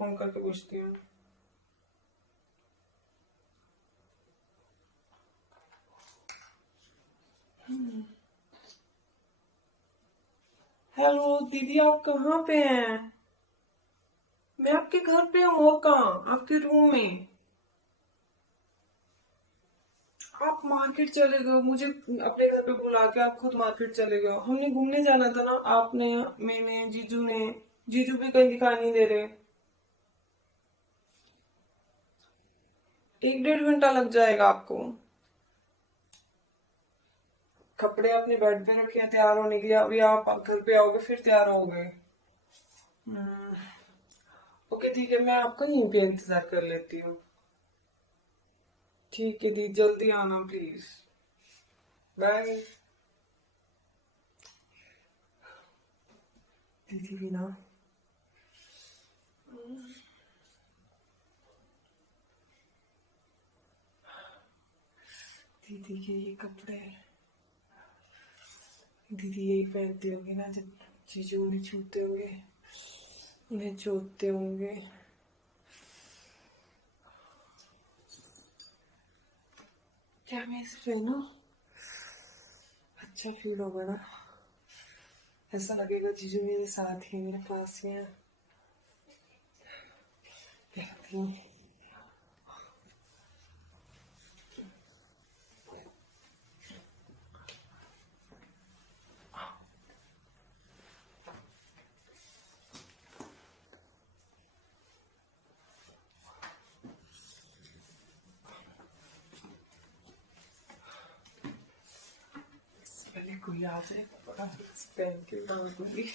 Phone करके पूछती हूँ। हेलो दीदी, आप कहाँ पे हैं? मैं आपके घर पे हूँ। और कहाँ? आपके रूम में। आप मार्केट चले गए हो, मुझे अपने घर पे बुला के आप खुद मार्केट चले गए हो। हमने घूमने जाना था ना, आपने, मैंने, जीजू ने। जीजू भी कहीं दिखाई नहीं दे रहे। 1 डेढ़ घंटा लग जाएगा आपको। कपड़े अपने बेड पे रखे हैं तैयार होने के लिए, अभी आप घर पे आओगे फिर तैयार होगे। ओके ठीक है, मैं आपका यहीं पे इंतजार कर लेती हूँ। ठीक है दी, जल्दी आना प्लीज। बाय। दीदी भी ना। दीदी के ये कपड़े दीदी यही पहनती होगी ना जब जीजू उन्हें छूते होंगे, उन्हें जोतते होंगे। क्या मैं इसे पहनूं? अच्छा फील होगा ना? ऐसा लगेगा जीजू मेरे साथ ही, मेरे पास ही है। कहती हूँ। पहले कोई आ जाए, कपड़ा पहन के डाल दूंगी।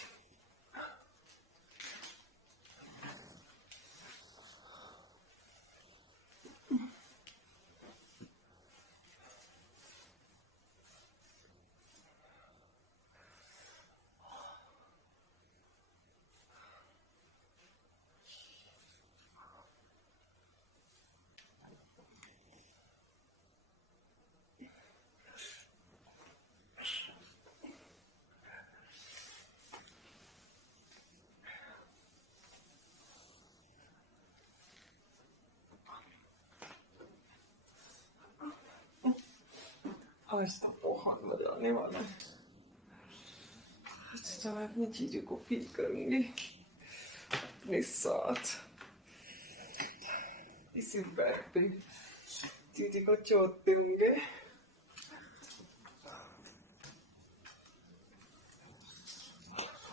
आज तो बहुत मजा आने वाला है। आज तो मैं अपनी चीजों को फील करूंगी अपने साथ। इसी बैग पे दीदी को चोटते होंगे।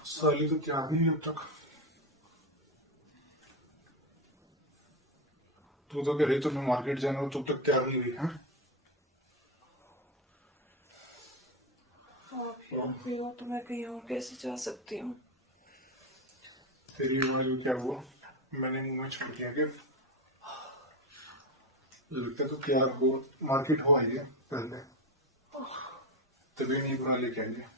साली तो तैयार नहीं अब तक। तू तो कह रही तुम्हें मार्केट जाना हो, तब तक तैयार नहीं हुई है। आप ही हो तो मैं कहीं और कैसे जा सकती हूँ? तेरी आवाज में क्या हुआ? मैंने मुंह में छोड़ दिया क्या? लगता है तो तैयार हो, मार्केट हो आई है पहले, तभी नहीं बुरा लेके आई है।